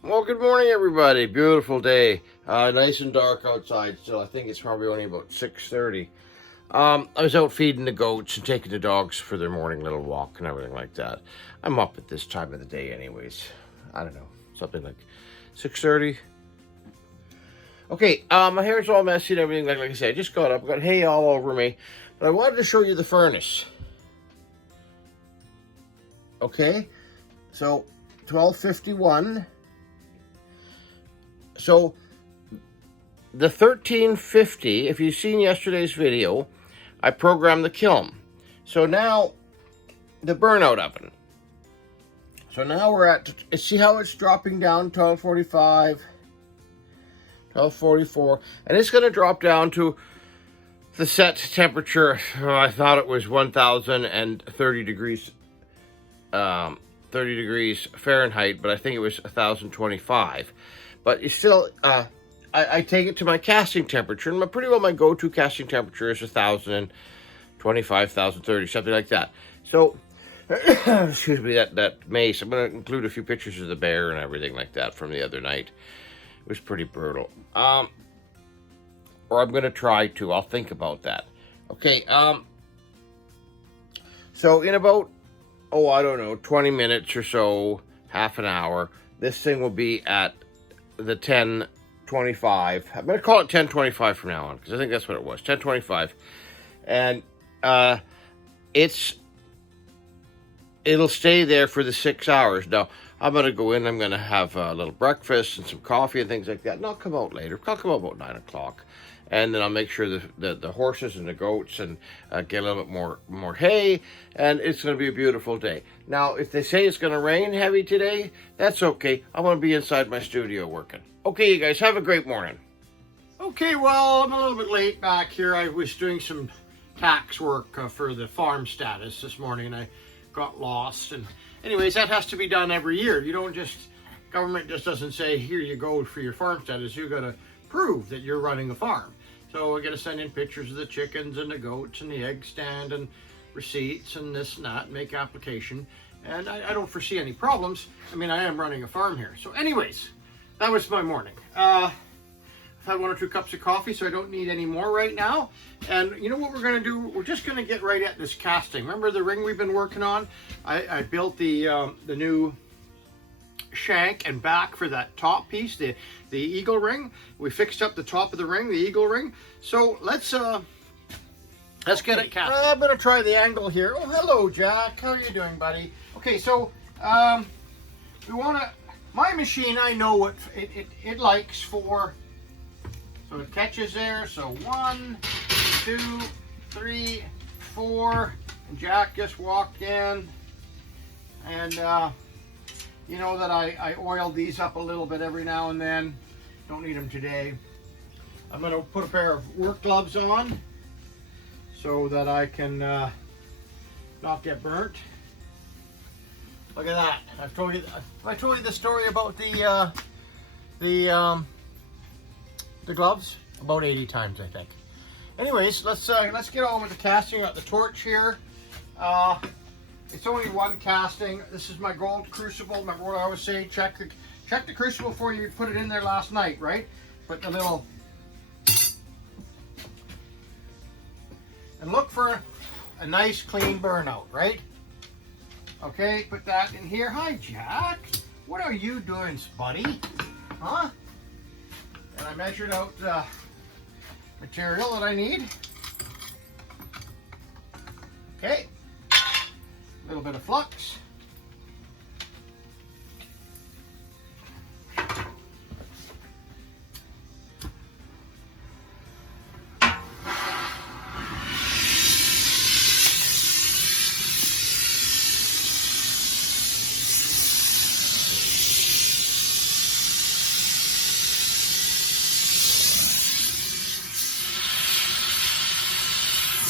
Well, good morning, everybody. Beautiful day. Nice and dark outside still. I think it's probably only about 6:30. I was out feeding the goats and taking the dogs for their morning little walk and everything like that. I'm up at this time of the day anyways. I don't know, something like 6:30. Okay, my hair's all messy and everything. Like I said, I just got up, got hay all over me. But I wanted to show you the furnace. Okay, so 1251. So the 1350, if you've seen yesterday's video, I programmed the kiln. So now the burnout oven. So now we're at, see how it's dropping down, 1245, 1244, and it's going to drop down to the set temperature. I thought it was 1030 degrees, 30 degrees Fahrenheit, but I think it was 1025. But it's still, I take it to my casting temperature, and pretty well my go-to casting temperature is 1025, 1030, something like that. So, excuse me, that mace, I'm going to include a few pictures of the bear and everything like that from the other night. It was pretty brutal. Or I'm going to try to. I'll think about that. Okay, so in about, I don't know, 20 minutes or so, half an hour, this thing will be at the 1025. I'm going to call it 1025 from now on, because I think that's what it was, 1025. And it'll stay there for the 6 hours. Now, I'm going to go in, I'm going to have a little breakfast and some coffee and things like that, and I'll come out later. I'll come out about 9 o'clock. And then I'll make sure the horses and the goats and get a little bit more hay, and it's going to be a beautiful day. Now, if they say it's going to rain heavy today, that's okay. I want to be inside my studio working. Okay, you guys, have a great morning. Okay, well, I'm a little bit late back here. I was doing some tax work for the farm status this morning, and I got lost. And anyways, that has to be done every year. You don't just, government just doesn't say, here you go for your farm status. You got to prove that you're running a farm. So I got to send in pictures of the chickens and the goats and the egg stand and receipts and this and that, make application. And I don't foresee any problems. I mean, I am running a farm here. So anyways, that was my morning. I've had 1 or 2 cups of coffee, so I don't need any more right now. And you know what we're going to do? We're just going to get right at this casting. Remember the ring we've been working on? I built the new shank and back for that top piece, the eagle ring. We fixed up the top of the ring, the eagle ring. So let's get it cast. I'm gonna try the angle here. Oh, hello, Jack. How are you doing, buddy? Okay, so we wanna. My machine, I know what it likes for. So it catches there. So 1, 2, 3, 4. And Jack just walked in, and you know that I oil these up a little bit every now and then. Don't need them today. I'm going to put a pair of work gloves on so that I can not get burnt. Look at that. I told you the story about the gloves about 80 times, I think. Anyways, let's get on with the casting. Got the torch here. It's only one casting. This is my gold crucible. Remember what I always say, check the crucible before you put it in there last night, right? Put the little, and look for a nice clean burnout, right? Okay, put that in here. Hi, Jack. What are you doing, buddy? Huh? And I measured out the material that I need. Okay. A little bit of flux.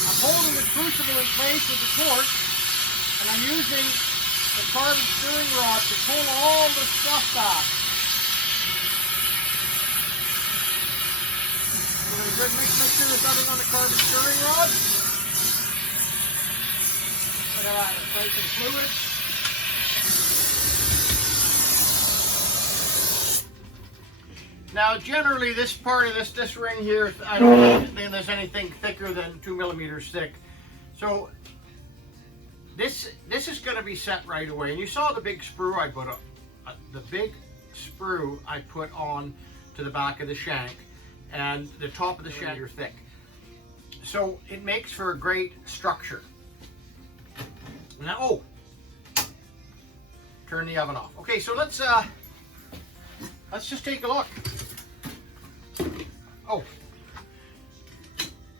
I'm holding the crucible in place with the torch, and I'm using the carbon stirring rod to pull all the stuff back. Give it a good mix, make sure there's nothing on the carbon stirring rod. Look at that, it's nice and fluid. Now, generally, this part of this ring here, I don't think there's anything thicker than 2 millimeters thick. So this is going to be set right away. And you saw the big sprue I put up, the big sprue I put on to the back of the shank, and the top of the shank are thick. So it makes for a great structure. Now, oh, turn the oven off. Okay, so let's just take a look. Oh,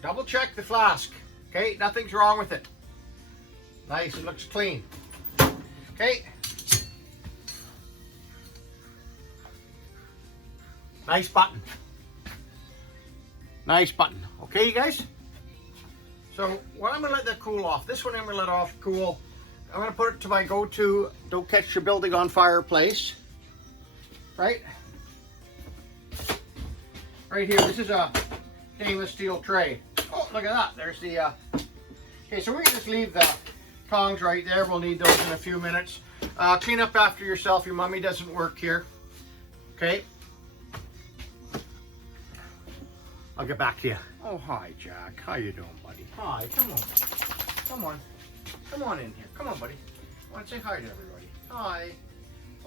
double check the flask. Okay, nothing's wrong with it. Nice, it looks clean. Okay. Nice button. Nice button. Okay, you guys? So, well, I'm going to let that cool off. This one I'm going to let off cool. I'm going to put it to my go-to don't catch your building on fire place. Right? Right here. This is a stainless steel tray. Oh, look at that. There's the... Okay, so we can just leave the tongs right there. We'll need those in a few minutes. Clean up after yourself. Your mummy doesn't work here. Okay? I'll get back to you. Oh, hi, Jack. How you doing, buddy? Hi, come on. Come on. Come on in here. Come on, buddy. I want to say hi to everybody. Hi.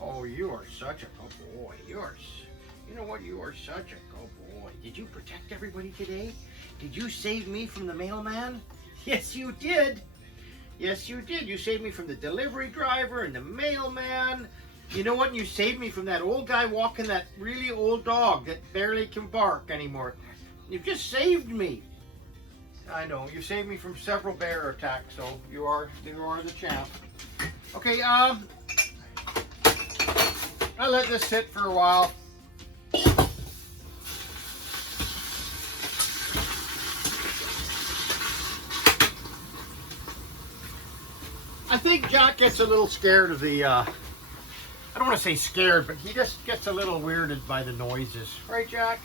Oh, you are such a good boy. You know what? You are such a good boy. Did you protect everybody today? Did you save me from the mailman? Yes, you did. Yes, you did. You saved me from the delivery driver and the mailman. You know what? You saved me from that old guy walking that really old dog that barely can bark anymore. You just saved me. I know. You saved me from several bear attacks, so you are the champ. Okay, I'll let this sit for a while. I think Jack gets a little scared of the, I don't want to say scared, but he just gets a little weirded by the noises. Right, Jack?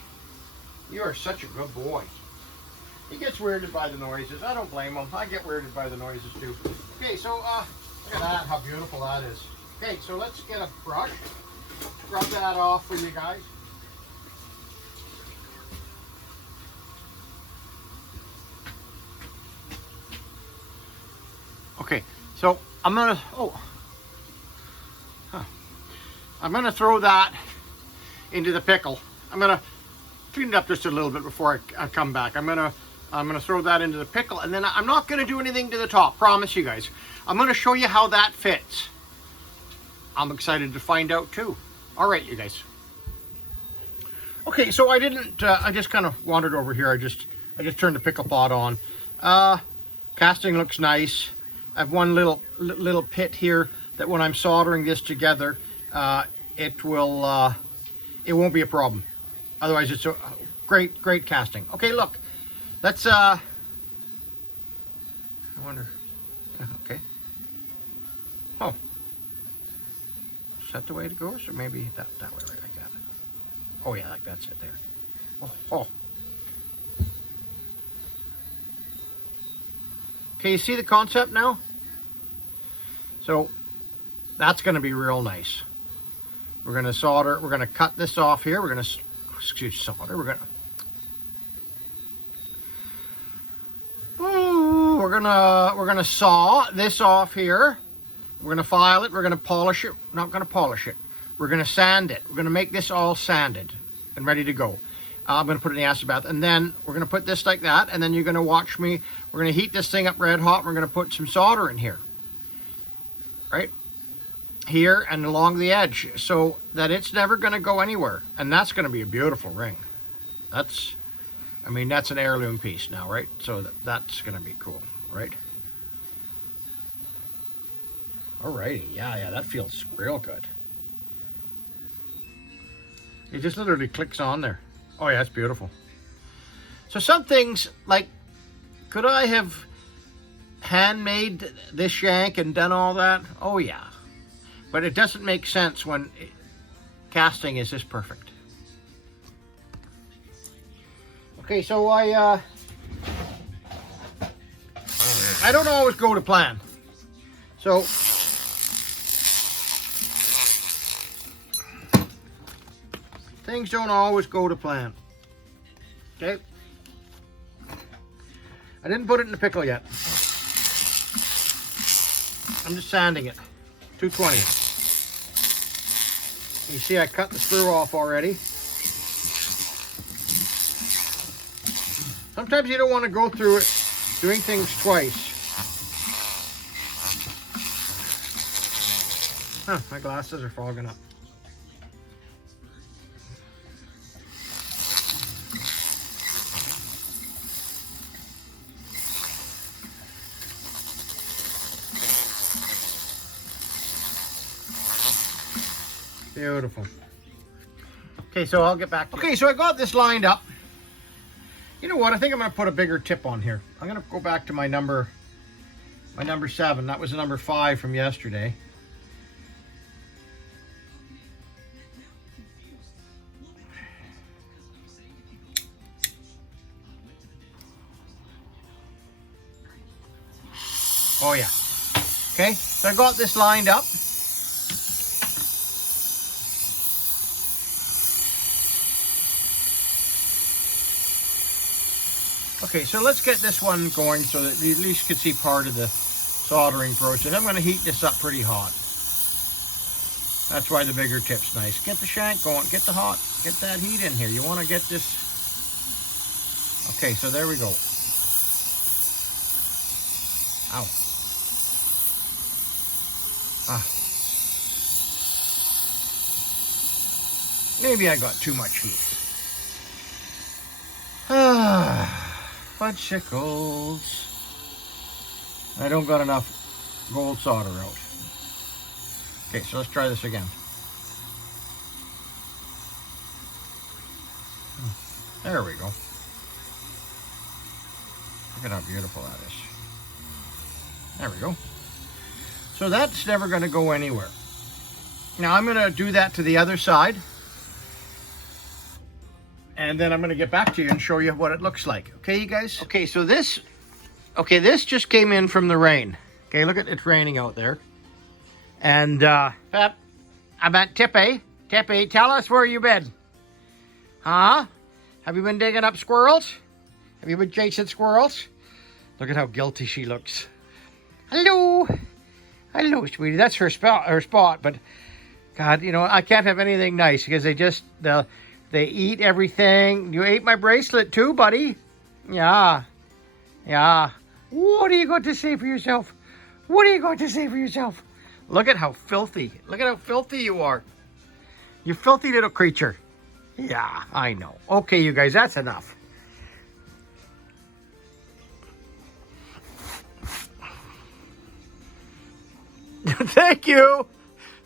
You are such a good boy. He gets weirded by the noises. I don't blame him. I get weirded by the noises too. Okay, so look at that, how beautiful that is. Okay, so let's get a brush. Rub that off for you guys. Okay, so I'm gonna I'm gonna throw that into the pickle. I'm gonna clean it up just a little bit before I come back. I'm gonna throw that into the pickle, and then I'm not gonna do anything to the top. Promise you guys. I'm gonna show you how that fits. I'm excited to find out too. All right, you guys. Okay, so I didn't. I just kind of wandered over here. I just turned the pickle pot on. Casting looks nice. I have one little pit here that when I'm soldering this together, it won't be a problem. Otherwise, it's a great casting. Okay, look, let's. I wonder. Okay. Oh, is that the way it goes, or maybe that way, right like that? Oh yeah, like that's it there. Oh. Okay, you see the concept now? So that's going to be real nice. We're going to solder. We're going to cut this off here. We're going to solder. We're going to saw this off here. We're going to file it. We're going to polish it. Not going to polish it. We're going to sand it. We're going to make this all sanded and ready to go. I'm going to put it in the acid bath, and then we're going to put this like that, and then you're going to watch me. We're going to heat this thing up red hot. We're going to put some solder in here, right here and along the edge, so that it's never going to go anywhere. And that's going to be a beautiful ring. That's an heirloom piece now, right? So that's going to be cool, right? Alrighty, yeah, that feels real good. It just literally clicks on there. Oh yeah, that's beautiful. So some things, like, could I have handmade this shank and done all that? Oh yeah. But it doesn't make sense when casting is just perfect. Okay, so I don't always go to plan. So things don't always go to plan. Okay. I didn't put it in the pickle yet. I'm just sanding it. 220. You see I cut the screw off already. Sometimes you don't want to go through it doing things twice. Huh, my glasses are fogging up. Beautiful. Okay, so I'll get back to you. Okay, so I got this lined up. You know what? I think I'm going to put a bigger tip on here. I'm going to go back to my number 7. That was the number 5 from yesterday. Oh yeah. Okay, so I got this lined up. Okay, so let's get this one going so that you at least can see part of the soldering process. I'm going to heat this up pretty hot. That's why the bigger tip's nice. Get the shank going, get that heat in here. You want to get this. Okay, so there we go. Ow. Maybe I got too much heat. Fudgesicles. I don't got enough gold solder out. Okay, so let's try this again. There we go. Look at how beautiful that is. There we go. So that's never going to go anywhere. Now I'm going to do that to the other side. And then I'm going to get back to you and show you what it looks like. Okay, you guys? Okay, so this just came in from the rain. Okay, look at it's raining out there. And, Pep, I'm at Tippy. Tippy, tell us where you been. Huh? Have you been digging up squirrels? Have you been chasing squirrels? Look at how guilty she looks. Hello. Hello, sweetie. That's her spot, but God, you know, I can't have anything nice because they eat everything. You ate my bracelet too, buddy. Yeah. Yeah. What are you going to say for yourself? What are you going to say for yourself? Look at how filthy. Look at how filthy you are. You filthy little creature. Yeah, I know. Okay, you guys, that's enough. Thank you.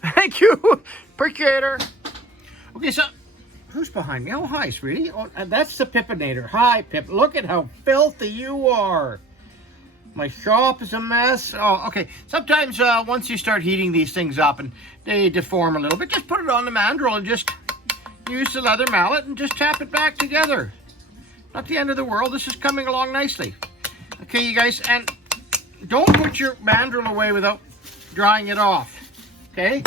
Thank you. Appreciate her. Okay, so who's behind me? Oh, hi, sweetie. Oh, that's the Pippinator. Hi, Pip. Look at how filthy you are. My shop is a mess. Oh, okay. Sometimes once you start heating these things up and they deform a little bit, just put it on the mandrel and just use the leather mallet and just tap it back together. Not the end of the world. This is coming along nicely. Okay, you guys, and don't put your mandrel away without drying it off. Okay?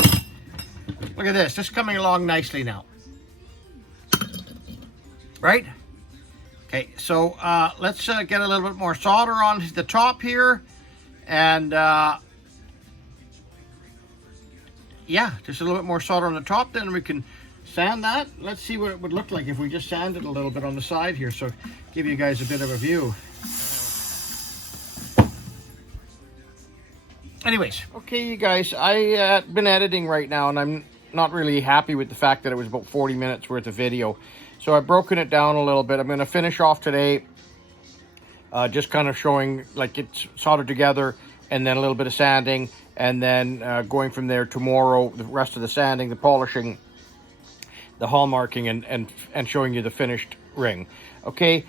Look at this. This is coming along nicely now. Right? Okay, so let's get a little bit more solder on the top here. And yeah, just a little bit more solder on the top. Then we can sand that. Let's see what it would look like if we just sanded a little bit on the side here. So give you guys a bit of a view. Anyways, okay, you guys, I've been editing right now, and I'm not really happy with the fact that it was about 40 minutes worth of video. So I've broken it down a little bit. I'm going to finish off today, just kind of showing like it's soldered together, and then a little bit of sanding, and then going from there tomorrow, the rest of the sanding, the polishing, the hallmarking, and showing you the finished ring. Okay,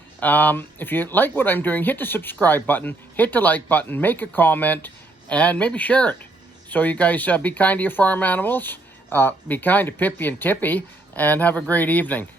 if you like what I'm doing, hit the subscribe button, hit the like button, make a comment, and maybe share it. So you guys be kind to your farm animals, be kind to Pippy and Tippy, and have a great evening.